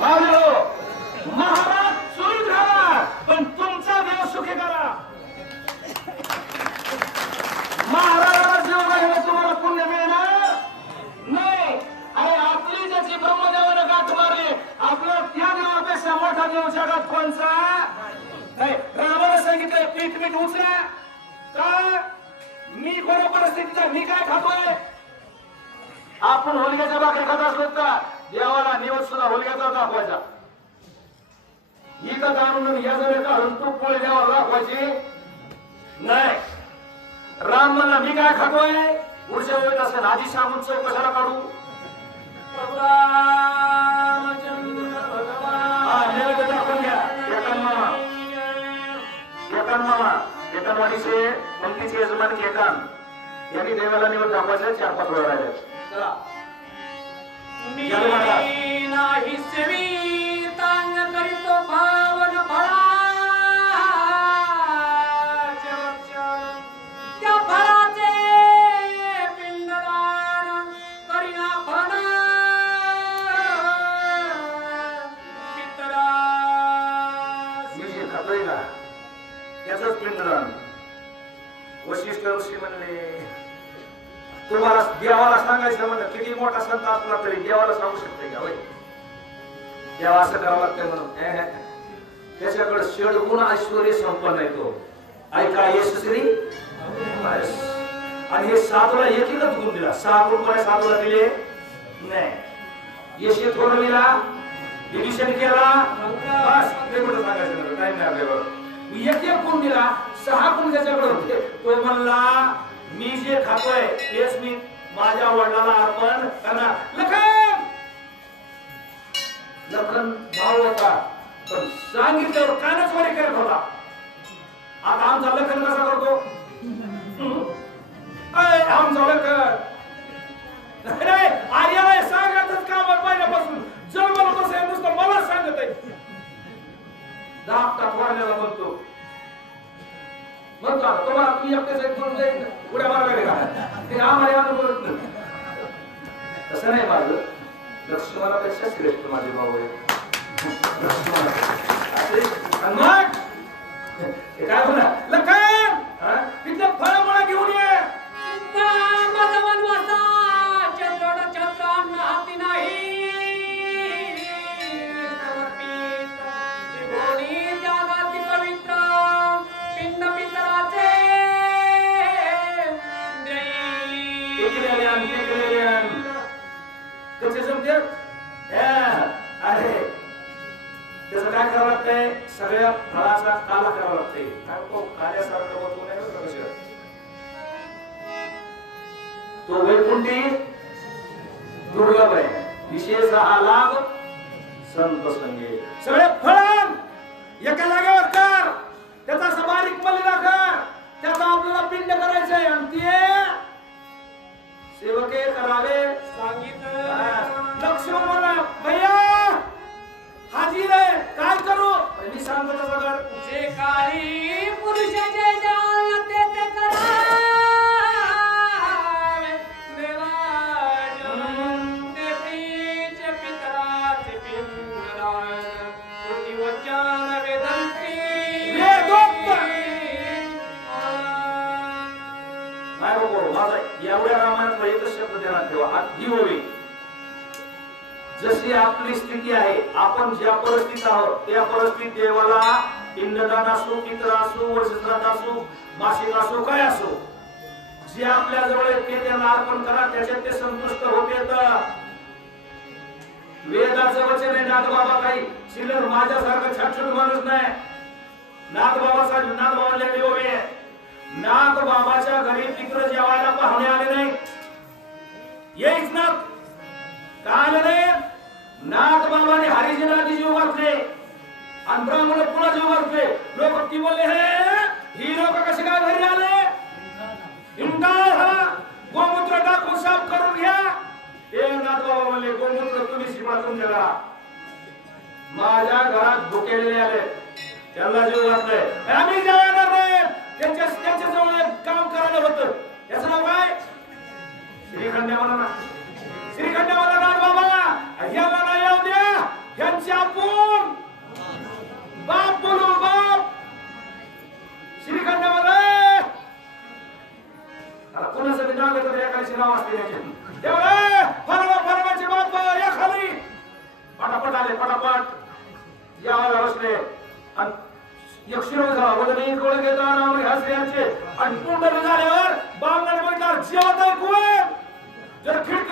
मावळे हो, महाराज चोरी करा पण तुमचा देव सुखी करा. महाराजाला जेव्हा गेलं तुम्हाला पुण्य मिळणार नाही. अरे आपली ज्याची ब्रह्मदेवानं गाठ मारली आपला त्या देवापेक्षा मोठा देव जगात कोणचा नाही. रामाला सांगितलं पीठ मीठ उचला का मी कोणा परिस्थितीचा मी काय खातोय. आपण होलिकेच्या भाकरी खात असलो का देवाला निवड सुद्धा होलिकेचा दाखवायचा. ही का जाणून या जवळ काढून तू पोळी देवाला दाखवायची नाही. राम म्हणला मी काय खातोय पुढच्या वेळेत असेल आधी सांगून चौक कशाला काढू. एकांवाडीचे पंक्तीचे यजमान एकान यांनी देवाला निवड दाखवायचं 4-5 वेळा राहिले. नाही सेवी तांग करीतो भावन फळा त्या फळाचे पिंडदान करीना फणा पितरा मी जे खातोय ना त्याचंच पिंडदान. वशिष्ठ ऋषी म्हणले तुम्हाला देवाला सांगायचं म्हणलं किती मोठा संत असला तरी देवाला सांगू शकते का. देवा असं करावं लागतंय म्हणून त्याच्याकडे षडगुण ऐश्वर्य संपन्न आहे तो. ऐका यशस्वी आणि हे साधूला एकच गुण दिला. 6 गुण साधूला दिले नाही. यश थोडं दिला डिव्हिजन केला बस ते कुठं सांगायचं टाइम नाही आपल्यावर. एक गुण दिला 6 गुण त्याच्याकडे होते. तो म्हणला मी जे खातोय तेच मी माझ्या वडिलांना अर्पण करणार. लखन लखन भाऊ होता पण सांगितल्यावर कानच वरी करत होता. आता आमचा लखन कसा करतो. आमचा लखन नाही आर्याला सांगतच काम पहिल्यापासून जन्मला कसं आहे नुसतं मला सांगत आहे. दाबता वाढलेला म्हणतो म्हणतो तुम्हाला तुम्ही एकटेच एक म्हणून जाईल उड्या मारायला का ते आम्हाला बोलत नाही. तसं नाही माझं लक्ष्मणापेक्षा श्रेष्ठ माझे भाऊ आहे. मग काय होणार लखन तिथलं फळ मला घेऊन ये. हाती नाही जगाती पवित्र पिंड पितराचे कसे जमते अरे त्याचं काय करावं लागतंय सगळ्या फळाचा काला करावा लागतंय. काल्यासारखं होतो नाही तो वैकुंठी दुर्लभ आहे. विशेष हा लाभ संत संगे. सगळे फळ एका जागेवर कर त्याचा बारीक मलिदा कर त्याचा आपल्याला पिंड करायचंय आणि ते सेवके करावे सांगितलं. लक्ष्मण म्हणला भैया हाजीर आहे काय करू. मी सांगतो तसं कर. जे काही पुरुषाचे जाल ते करा एवढ्या रामायणात एकच शब्द देण्यात ठेवा ही होईल. जशी आपली स्थिती आहे आपण ज्या परिस्थितीत आहोत त्या परिस्थितीत देवाला पिंडदान असो पित्र असो वर्षश्राद्ध असो मासिक असो काय असो जे आपल्या जवळ ते त्यांना अर्पण करा त्याच्यात ते संतुष्ट होते. तर वेदाचं वचन आहे नाथबाबा काही शिल्लर माझ्यासारखा छाटछूट माणूस नाही. नाथबाबाचा नाथबाबाला देवोबे नाथ बाबाच्या घरी पित्र जेवायला पाहुणे आले नाही. येईच ना का आले नाही. नाथ बाबाने हरिजनाची जीव वाचले आणि ब्राह्मण पुन्हा जीव वाचले. लोक ती बोलले ही लोक कसे काय घरी आले. गोमूत्र टाकून साफ करून घ्या. हे नाथ बाबा म्हणले गोमूत्र तुम्ही शिवाचून द्या. माझ्या घरात भुकेलेले आले त्यांना जीव वाचले आम्ही जेवणार नाही. त्यांच्या जवळ एक काम करायला होतं याचं नाव काय श्रीखंड म्हणा. श्रीखंड म्हणा नाथ बाबा याला नाही येऊ द्या. यांच्या संध्याकाळची नाव असते त्याची तेव्हा फरमाची बाप या खाली पटापट आले पटापट याला बसले आणि एक शिरो झाला वजन एक गोळ घेता नाव हसल्याचे आणि कुंडल झाल्यावर बांगड म्हणतात जेवत आहे कोण जर खिडकी